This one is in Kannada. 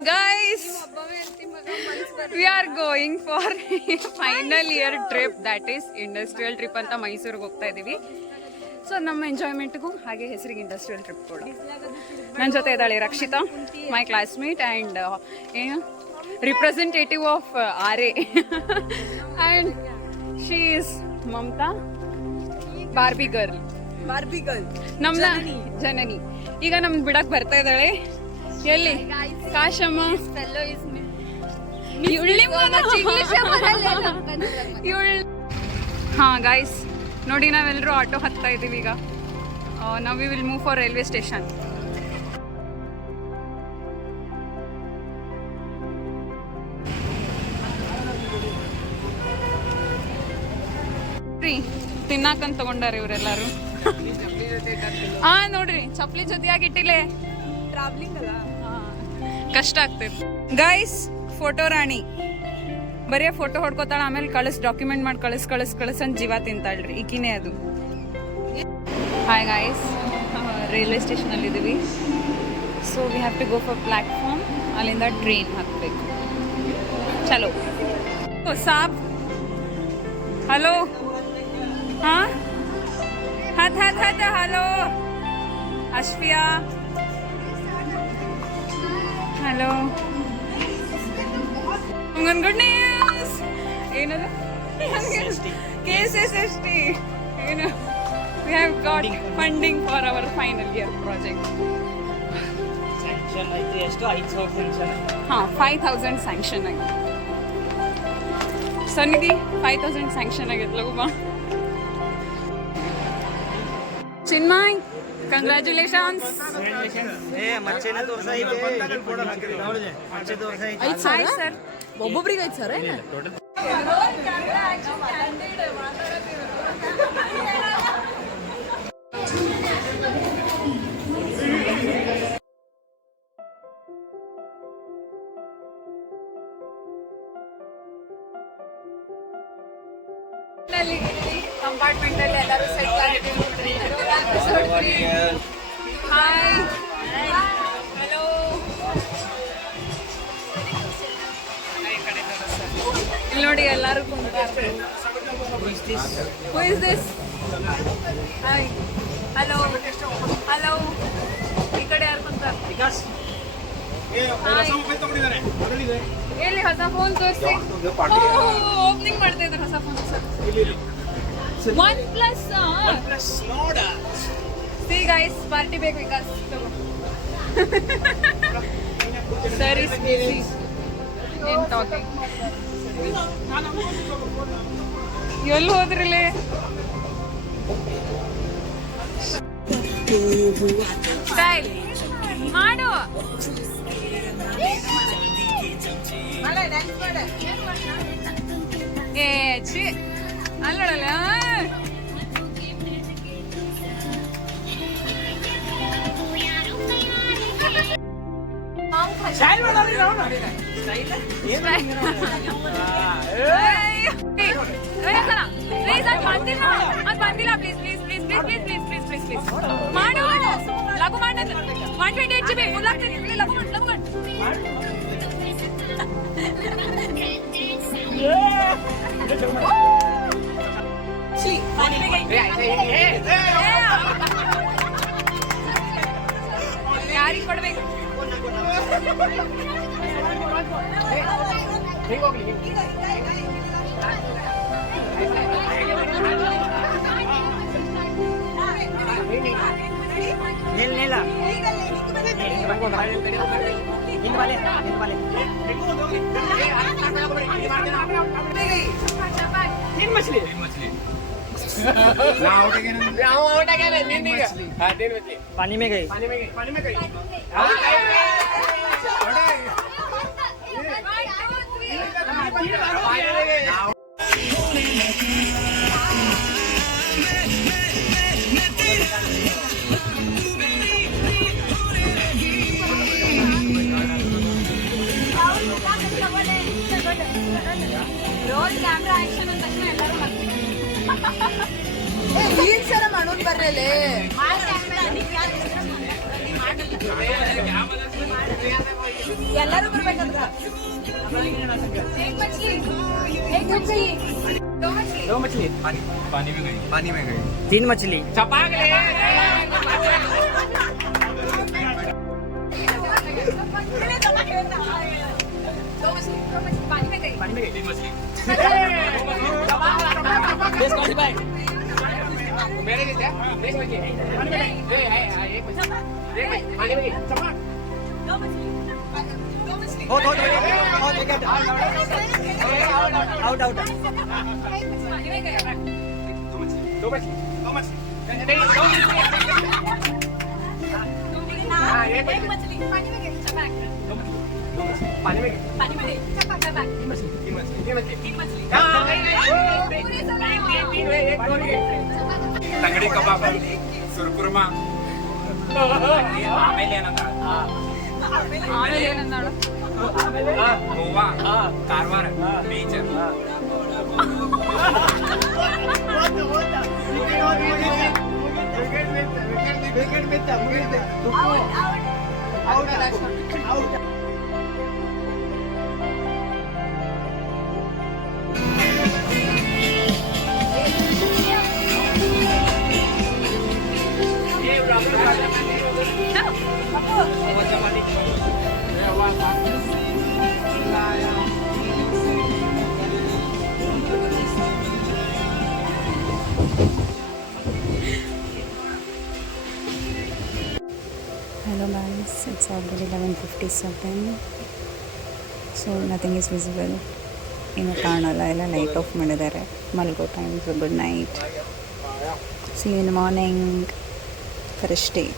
Guys, we are going for final year trip, that is industrial trip ಅಂತ ಮೈಸೂರಿಗೆ ಹೋಗ್ತಾ ಇದೀವಿ. ಸೊ ನಮ್ಮ ಎಂಜಾಯ್ಮೆಂಟ್ಗೂ ಹಾಗೆ ಹೆಸರಿಗೆ ಇಂಡಸ್ಟ್ರಿಯಲ್ ಟ್ರಿಪ್ ಕೂಡ. ನನ್ನ ಜೊತೆ ಇದ್ದಾಳೆ ರಕ್ಷಿತಾ, ಮೈ ಕ್ಲಾಸ್ಮೇಟ್ ಆ್ಯಂಡ್ ಏನು representative of RA and she is Mamata, Barbie girl ನಮ್ನ ಜನನಿ. ಈಗ ನಮ್ದು ಬಿಡಕ್ ಬರ್ತಾ ಇದ್ದಾಳೆ. ಎಲ್ಲಿ ಕಾಶಮ್ಮ ಹಾ ಗಾಯ್ಸ್ ನೋಡಿ, ನಾವೆಲ್ಲರೂ ಆಟೋ ಹತ್ತಾ ಇದೀವಿ ಈಗ. ನಾವು we will move for railway station. ತಿನ್ನಾಕಂತ ತಗೊಂಡಾರ ಇವರೆಲ್ಲರೂ. ಹಾ ನೋಡ್ರಿ, ಚಪ್ಲಿ ಜೊತೆಯಾಗಿ ಇಟ್ಟಿಲೆ ಟ್ರಾವೆಲಿಂಗ್ ಅಲ್ಲ, ಕಷ್ಟ ಆಗ್ತದೆ. ಗೈಸ್, ಫೋಟೋ ರಾಣಿ ಬರೀ ಫೋಟೋ ಹೊಡ್ಕೋತಾಳ, ಆಮೇಲೆ ಡಾಕ್ಯುಮೆಂಟ್ ಮಾಡಿ ಕಳಿಸ್ ಅಂತ ಜೀವ ತಿಂತಾಳ್ರಿ ಈಕಿನೇ ಅದು. ಹಾಯ್ ಗಾಯ್ಸ್, ರೈಲ್ವೆ ಸ್ಟೇಷನಲ್ಲಿ ಇದ್ದೀವಿ. So we have to go for platform. ಅಲ್ಲಿಂದ ಟ್ರೈನ್ ಹಾಕಬೇಕು. ಚಲೋ ಸಾಬ್, ಹಲೋ. ಹಾಂ ಹತ್ hello Ashwiya, hello. Good news. ಏನದು? KSST. ಏನು? We have got funding for our final year project. Sanction ಐತಿ. ಎಷ್ಟು? 5,000 ಸ್ಯಾಂಕ್ಷನ್. ಹಾಂ, 5,000 ಸ್ಯಾಂಕ್ಷನ್ ಆಗಿದೆ. ಸನ್ನಿಧಿ 5,000 ಸ್ಯಾಂಕ್ಷನ್ ಆಗೈತೆ. ಲಗು ಬಾ. ಚಿನ್ಮಯ್, ಕಂಗ್ರ್ಯಾಚುಲೇಷನ್ಸ್. Hi sir. ಒಬ್ಬೊಬ್ರಿಗೆ 5 ಸಾವಿರ. ಕಂಪಾರ್ಟ್ಮೆಂಟ್ ಅಲ್ಲಿ ಎಲ್ಲರೂ ಸೆಟ್ ಆಗಿದ್ದೀವಿ. Hi, hello. ಇಲ್ಲಿ ನೋಡಿ, ಎಲ್ಲರೂ ಕುಂತಾರೆ. Who is this? Hi, hello hello. ಈ ಕಡೆ ಯಾರು ಕುಂತಾರೆ? ಎಲ್ಲಿ ಹೊಸ ಫೋನ್ ತೋರಿಸಿ. ಓಪನಿಂಗ್ ಮಾಡ್ತಾ ಇದ್ದಾರೆ ಹೊಸ phone. OnePlus. See guys, party ಬೇಕು Vikas. Sir is busy in talking. ಎಲ್ಲಿ ಹೋದ್ರಿಲೆ? ಸ್ಟೈಲ್ ಮಾಡು. ಏ ಛೀ, ಅಲ್ಲೋಡಲ್ಲ. ಬಂದಿಲ್ಲ. ಪ್ಲೀಸ್ ಮಾಡು. ಲಘು ಮಾಡ. 128 GB ಫುಲ್ ಆಗ್ತದೆ. ಲಘು ಮಾಡು. ಯಾರಿಗೆ ಕೊಡ್ಬೇಕು? पानी में गई. ರೋಲ್ ಕ್ಯಾಮ್ರಾ ಆಕ್ಷನ್ ಅಂದ ತಕ್ಷಣ ಎಲ್ಲರೂ ಮಾಡೋದು ಬರ್ರಲ್ಲೇ. ಎಲ್ಲರೂ ಬರ್ಬೇಕಂತ दो मछली पानी में गई 3 मछली पानी में गई 3 मछली मेरे लिए क्या देख लीजिए पानी में गई एक मछली पानी में गई चपाक हो आउट आउट पानी में गया दो मछली एक मछली पानी में गई चपाक पानी में गई पानी में गई चपाक चपाक तीन मछली तंगड़ी कबाब सुरकुरमा आमेले ಆಮೇಲೆ ಏನಂದಾಳು Goa Karwar beach Hello guys, it's already 11:57. So nothing is visible. ಇನ್ನು ಕಾಣಲ್ಲ, ಎಲ್ಲ ಲೈಟ್ ಆಫ್ ಮಾಡಿದ್ದಾರೆ. ಮಲ್ಗೋ time. Good night. See you in the morning. Fresh day.